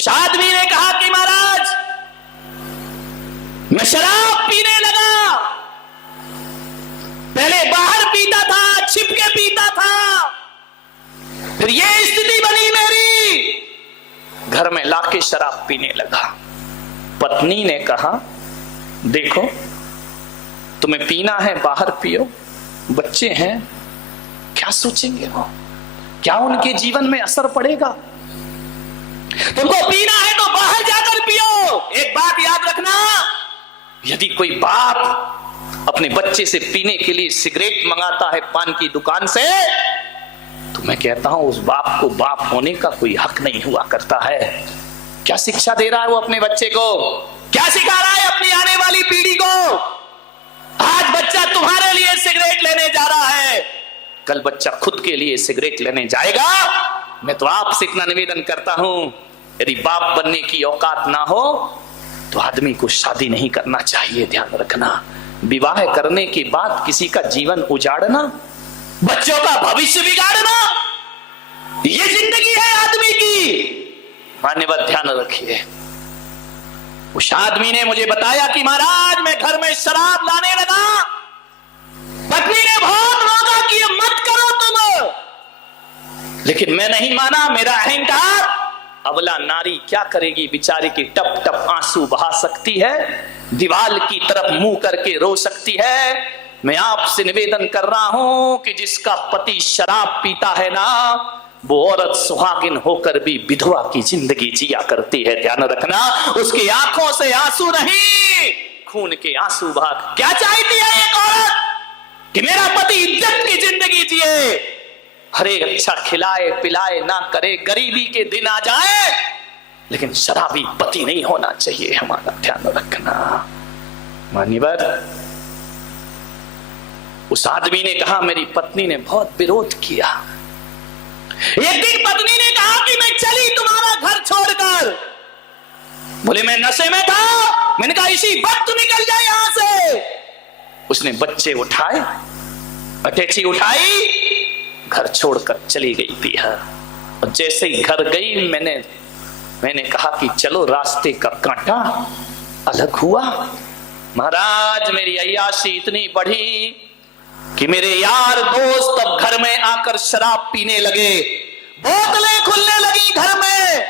उस आदमी ने कहा कि महाराज मैं शराब पीने लगा, पहले बाहर पीता था, छिपके पीता था, फिर ये स्थिति बनी मेरी, घर में लाके शराब पीने लगा। पत्नी ने कहा देखो तुम्हें पीना है बाहर पियो, बच्चे हैं क्या सोचेंगे वो, क्या उनके जीवन में असर पड़ेगा? तुमको पीना है तो बाहर जाकर पियो। एक बात याद रखना, यदि कोई बाप अपने बच्चे से पीने के लिए सिगरेट मंगाता है पान की दुकान से, तो मैं कहता हूं उस बाप को बाप होने का कोई हक नहीं हुआ करता है। क्या शिक्षा दे रहा है वो अपने बच्चे को, क्या सिखा रहा है अपनी आने वाली पीढ़ी को? आज बच्चा तुम्हारे लिए सिगरेट लेने जा रहा है, कल बच्चा खुद के लिए सिगरेट लेने जाएगा। मैं तो आपसे इतना निवेदन करता हूं, यदि बाप बनने की औकात ना हो तो आदमी को शादी नहीं करना चाहिए। ध्यान रखना, विवाह करने के बाद किसी का जीवन उजाड़ना, बच्चों का भविष्य बिगाड़ना, ये जिंदगी है आदमी की। मान्यवर ध्यान रखिए, उस आदमी ने मुझे बताया कि महाराज मैं घर में शराब लाने लगा, पत्नी ने बहुत रोका कि ये मत करो तुम, लेकिन मैं नहीं माना। मेरा अहंकार, अबला नारी क्या करेगी बेचारी की, टप टप आंसू बहा सकती है, दीवार की तरफ मुंह करके रो सकती है। मैं आपसे निवेदन कर रहा हूं कि जिसका पति शराब पीता है ना, वो औरत सुहागिन होकर भी विधवा की जिंदगी जिया करती है। ध्यान रखना, उसकी आंखों से आंसू नहीं, खून के आंसू बहा। क्या चाहती है एक औरत कि मेरा पति इज्जत की जिंदगी जिए, हरे अच्छा खिलाए पिलाए ना करे, गरीबी के दिन आ जाए, लेकिन शराबी पति नहीं होना चाहिए। हमारा ध्यान रखना। मान्यवर, उस आदमी ने कहा मेरी पत्नी ने बहुत विरोध किया। एक दिन पत्नी ने कहा कि मैं चली तुम्हारा घर छोड़कर। बोले मैं नशे में था। मैंने कहा इसी वक्त निकल जाए यहां से। उसने बच्चे उठाए, अटैची उठाई, घर छोड़कर चली गई थी। और जैसे ही घर गई मैंने कहा कि चलो रास्ते का कांटा अलग हुआ। महाराज मेरी अय्याशी इतनी बढ़ी कि मेरे यार दोस्त अब घर में आकर शराब पीने लगे, बोतलें खुलने लगी घर में,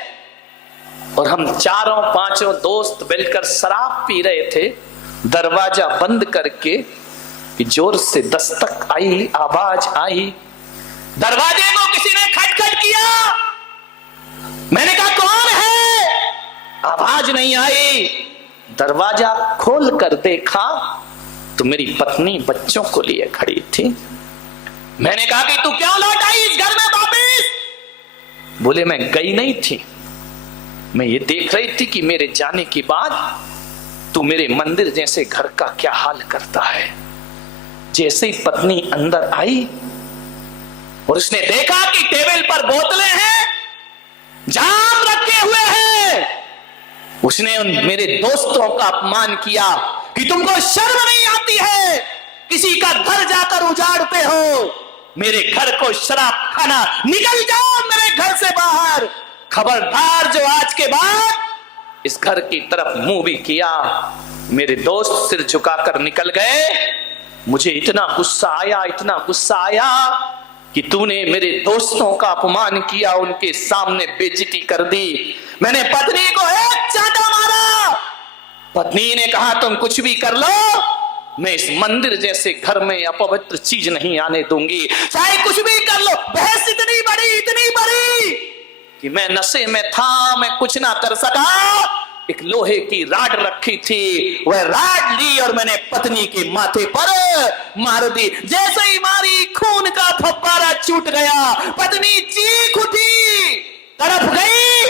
और हम चारों पांचों दोस्त मिलकर शराब पी रहे थे। दरवाजा बंद करके कि जोर से दस्तक आई, आवाज आई, दरवाजे को किसी ने खटखट किया। मैंने कहा कौन है? आवाज नहीं आई। दरवाजा खोल कर देखा तो मेरी पत्नी बच्चों को लिए खड़ी थी। मैंने कहा कि तू क्यों लौट आई इस घर में वापिस? बोले मैं गई नहीं थी, मैं ये देख रही थी कि मेरे जाने के बाद तू मेरे मंदिर जैसे घर का क्या हाल करता है। जैसे ही पत्नी अंदर आई और उसने देखा कि टेबल पर बोतलें हैं, जाम रखे हुए हैं, उसने उन मेरे दोस्तों का अपमान किया कि तुमको शर्म नहीं आती है, किसी का घर जाकर उजाड़ते हो, मेरे घर को शराब खाना, निकल जाओ मेरे घर से बाहर। खबरदार जो आज के बाद इस घर की तरफ मुंह भी किया। मेरे दोस्त सिर झुकाकर निकल गए। मुझे इतना गुस्सा आया, इतना गुस्सा आया कि तूने मेरे दोस्तों का अपमान किया, उनके सामने बेइज्जती कर दी। मैंने पत्नी को एक चांटा मारा। पत्नी ने कहा तुम कुछ भी कर लो, मैं इस मंदिर जैसे घर में अपवित्र चीज नहीं आने दूंगी, चाहे कुछ भी कर लो। बहस इतनी बड़ी कि मैं नशे में था, मैं कुछ ना कर सका। एक लोहे की राड रखी थी, वह राड ली और मैंने पत्नी के माथे पर मार दी। जैसे ही मारी, खून का फव्वारा छूट गया। पत्नी चीख उठी, तड़प गई,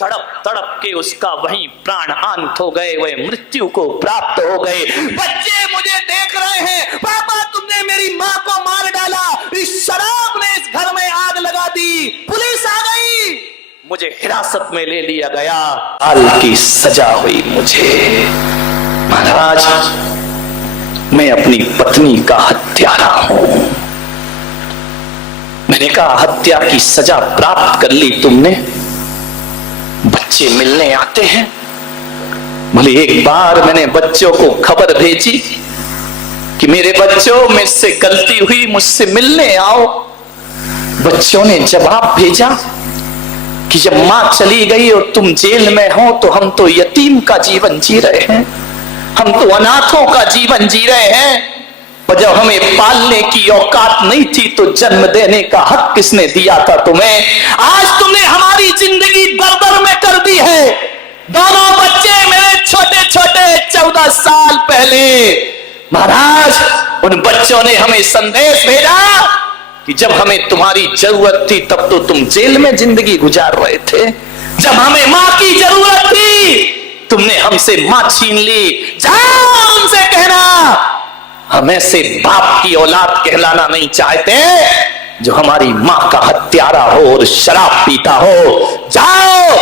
तड़प तड़प के उसका वहीं प्राण अंत हो गए, वह मृत्यु को प्राप्त हो गए। बच्चे मुझे देख रहे हैं, पापा तुमने मेरी माँ को मार डाला, इस शराब ने इस घर में आग लगा दी। पुलिस आ गई, मुझे हिरासत में ले लिया गया, साल की सजा हुई मुझे। महाराज मैं अपनी पत्नी का हत्यारा हूं। मैंने कहा हत्या की सजा प्राप्त कर ली तुमने, बच्चे मिलने आते हैं। बोले एक बार मैंने बच्चों को खबर भेजी कि मेरे बच्चों मुझसे गलती हुई, मुझसे मिलने आओ। बच्चों ने जवाब भेजा कि जब मां चली गई और तुम जेल में हो तो हम तो यतीम का जीवन जी रहे हैं, हम तो अनाथों का जीवन जी रहे हैं, और जब हमें पालने की औकात नहीं थी तो जन्म देने का हक किसने दिया था तुम्हें? आज तुमने हमारी जिंदगी दर-दर में कर दी है। दोनों बच्चे मेरे छोटे छोटे 14 साल पहले, महाराज उन बच्चों ने हमें संदेश भेजा कि जब हमें तुम्हारी जरूरत थी तब तो तुम जेल में जिंदगी गुजार रहे थे, जब हमें मां की जरूरत थी तुमने हमसे मां छीन ली। जाओ उनसे कहना हमें से बाप की औलाद कहलाना नहीं चाहते जो हमारी मां का हत्यारा हो और शराब पीता हो। जाओ,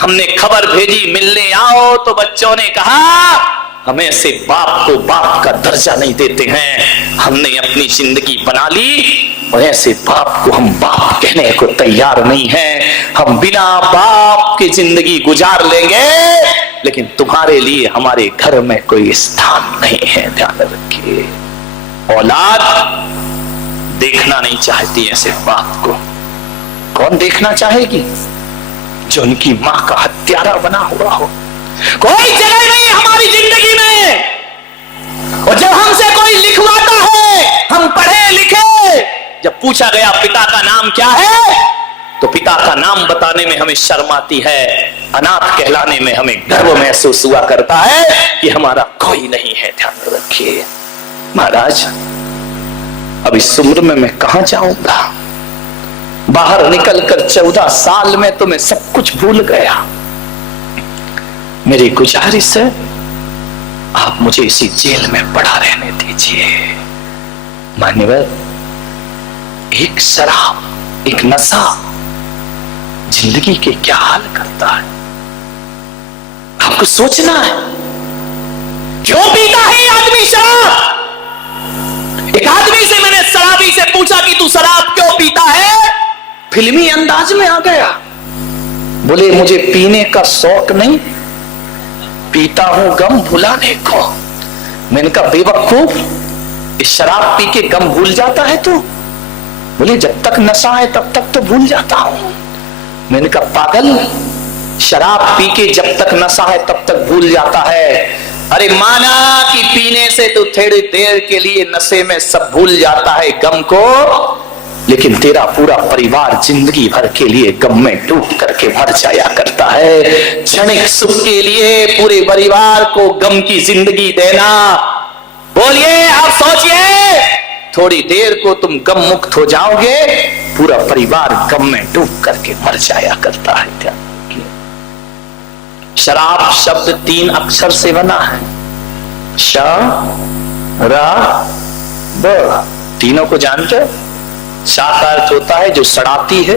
हमने खबर भेजी मिलने आओ, तो बच्चों ने कहा हमें से बाप को बाप का दर्जा नहीं देते हैं, हमने अपनी जिंदगी बना ली और ऐसे बाप को हम बाप कहने को तैयार नहीं हैं। हम बिना बाप की जिंदगी गुजार लेंगे, लेकिन तुम्हारे लिए हमारे घर में कोई स्थान नहीं है। ध्यान रखिए, औलाद देखना नहीं चाहती ऐसे बाप को। कौन देखना चाहेगी? जो उनकी मां का हत्यारा बना हुआ हो। कोई जगह नहीं है हमारी जिंदगी में। और जब हमसे कोई लिखवाता है, हम पढ़े लिखे, जब पूछा गया पिता का नाम क्या है, तो पिता का नाम बताने में हमें शर्म आती है, अनाथ कहलाने में हमें गर्व महसूस हुआ करता है कि हमारा कोई नहीं है। ध्यान रखिए महाराज, अब इस उम्र में मैं कहां जाऊंगा? बाहर निकलकर 14 साल में तो मैं सब कुछ भूल गया। मेरी गुजारिश है आप मुझे इसी जेल में पड़ा रहने दीजिए। मान्यवर, एक शराब, एक नशा जिंदगी के क्या हाल करता है, आपको सोचना है। क्यों पीता है आदमी शराब? एक आदमी से मैंने शराबी से पूछा कि तू शराब क्यों पीता है? फिल्मी अंदाज में आ गया, बोले मुझे पीने का शौक नहीं, पीता हूं गम भुलाने को। मैंने कहा बेवकूफ, इस शराब पी के गम भूल जाता है तू? बोले जब तक नशा है तब तक तो भूल जाता हूं। मैंने कहा पागल, शराब पी के जब तक नशा है तब तक भूल जाता है। अरे माना कि पीने से तो थोड़ी देर के लिए नशे में सब भूल जाता है गम को, लेकिन तेरा पूरा परिवार जिंदगी भर के लिए गम में डूब करके मर जाया करता है। क्षणिक सुख के लिए पूरे परिवार को गम की जिंदगी देना, बोलिए आप सोचिए, थोड़ी देर को तुम गम मुक्त हो जाओगे, पूरा परिवार गम में डूब करके मर जाया करता है। ध्यान रखिए, शराब शब्द 3 अक्षर से बना है, श रा ब। तीनों को जानते? शा का अर्थ होता है जो सड़ाती है,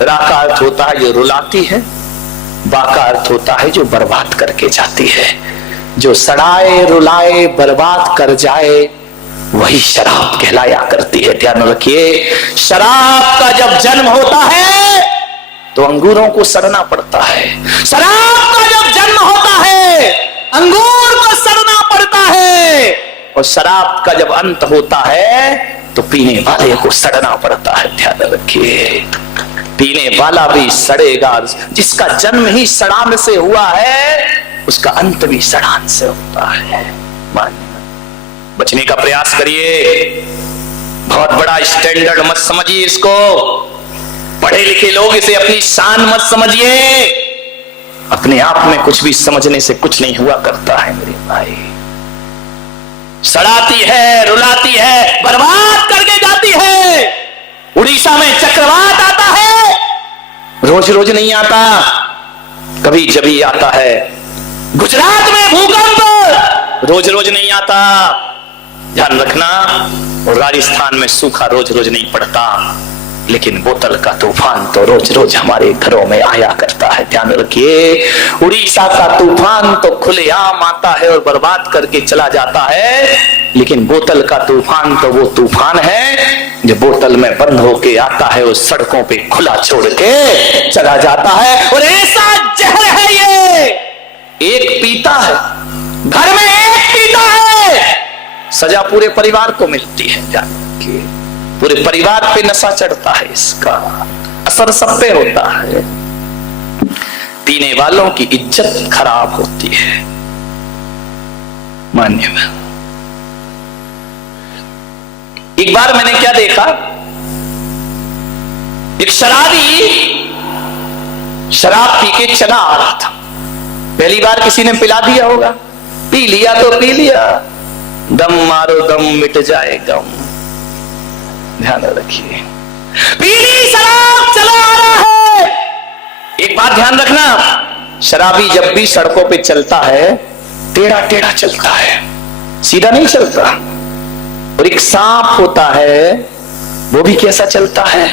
रा का अर्थ होता है जो रुलाती है, बा का अर्थ होता है जो बर्बाद करके जाती है। जो सड़ाए रुलाए बर्बाद कर जाए वही शराब कहलाया करती है। ध्यान रखिए, शराब का जब जन्म होता है तो अंगूरों को सड़ना पड़ता है। शराब का जब जन्म होता है अंगूर को सड़ना पड़ता है, और शराब का जब अंत होता है तो पीने वाले को सड़ना पड़ता है। ध्यान रखिए, पीने वाला भी सड़ेगा। जिसका जन्म ही सड़ान से हुआ है उसका अंत भी सड़ान से होता है। बचने का प्रयास करिए, बहुत बड़ा स्टैंडर्ड मत समझिए इसको। पढ़े लिखे लोग इसे अपनी शान मत समझिए। अपने आप में कुछ भी समझने से कुछ नहीं हुआ करता है मेरे भाई। सड़ाती है, रुलाती है, बर्बाद करके जाती है। उड़ीसा में चक्रवात आता है, रोज रोज नहीं आता, कभी जभी आता है। गुजरात में भूकंप रोज रोज नहीं आता, ध्यान रखना। और राजस्थान में सूखा रोज रोज नहीं पड़ता, लेकिन बोतल का तूफान तो रोज रोज हमारे घरों में आया करता है। ध्यान रखिए, उड़ीसा का तूफान तो खुलेआम आता है और बर्बाद करके चला जाता है, लेकिन बोतल का तूफान तो वो तूफान है जो बोतल में बंद होके आता है और सड़कों पे खुला छोड़ के चला जाता है। और ऐसा जहर है ये, एक पीता है, घर में एक पीता है, सजा पूरे परिवार को मिलती है। ध्यान रखिए, पूरे परिवार पे नशा चढ़ता है, इसका असर सब पे होता है। पीने वालों की इज्जत खराब होती है। मान्य, एक बार मैंने क्या देखा, एक शराबी शराब पी के चला आ रहा था। पहली बार किसी ने पिला दिया होगा, पी लिया तो पी लिया, दम मारो दम मिट जाए गम। ध्यान रखिए, पीली शराब चला आ रहा है। एक बात ध्यान रखना, शराबी जब भी सड़कों पे चलता है टेढ़ा टेढ़ा चलता है, सीधा नहीं चलता। और एक सांप होता है, वो भी कैसा चलता है,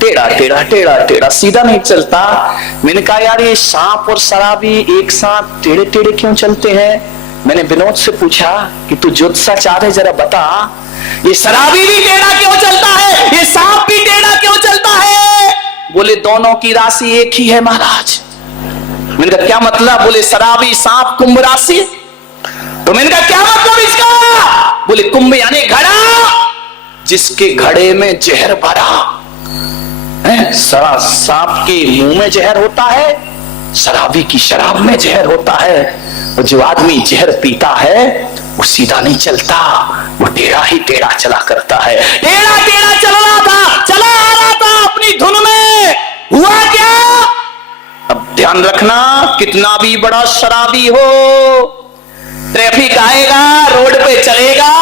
टेढ़ा टेढ़ा टेढ़ा टेढ़ा, सीधा नहीं चलता। मैंने कहा यार ये सांप और शराबी एक साथ टेढ़े टेढ़े क्यों चलते हैं। मैंने विनोद से पूछा कि तू ज्योतिषाचार्य है, जरा बता, ये शराबी भी टेढ़ा क्यों चलता है, ये सांप भी टेढ़ा क्यों चलता है। बोले दोनों की राशि एक ही है महाराज। मैंने कहा क्या मतलब। बोले शराबी सांप कुंभ राशि। तो मैंने कहा क्या मतलब इसका। बोले कुंभ यानी घड़ा, जिसके घड़े में जहर भरा है। सांप के मुंह में जहर होता है, शराबी की शराब में जहर होता है। और जो आदमी जहर पीता है वो सीधा नहीं चलता, वो टेढ़ा ही टेढ़ा चला करता है। टेढ़ा टेढ़ा चल रहा था, चला आ रहा था अपनी धुन में। हुआ क्या, अब ध्यान रखना, कितना भी बड़ा शराबी हो, ट्रैफिक आएगा, रोड पे चलेगा,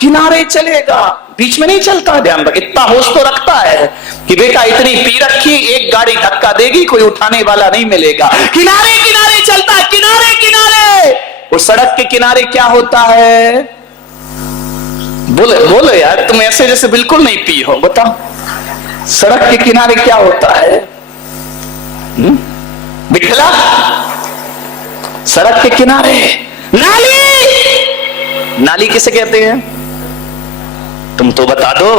किनारे चलेगा, बीच में नहीं चलता। ध्यान रख, इतना होश तो रखता है कि बेटा इतनी पी रखी, एक गाड़ी धक्का देगी, कोई उठाने वाला नहीं मिलेगा। किनारे किनारे चलता है, किनारे किनारे। और सड़क के किनारे क्या होता है, बोले बोलो यार, तुम ऐसे जैसे बिल्कुल नहीं पी हो, बताओ। सड़क के किनारे क्या होता है, बिठला। सड़क के किनारे नाली। नाली किसे कहते हैं, तुम तो बता दो,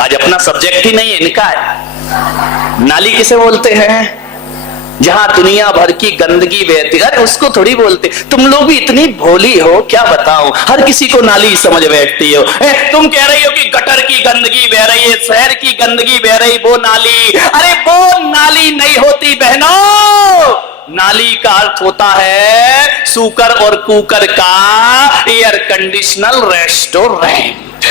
आज अपना सब्जेक्ट ही नहीं है, इनका है। नाली किसे बोलते हैं, जहां दुनिया भर की गंदगी बहती। अरे उसको थोड़ी बोलते, तुम लोग भी इतनी भोली हो, क्या बताओ, हर किसी को नाली समझ बैठती हो। तुम कह रही हो कि गटर की गंदगी बह रही है, शहर की गंदगी बह रही, वो नाली। अरे वो नाली नहीं होती बहनों, नाली का अर्थ होता है सूकर और कुकर का एयर कंडीशनल रेस्टोरेंट।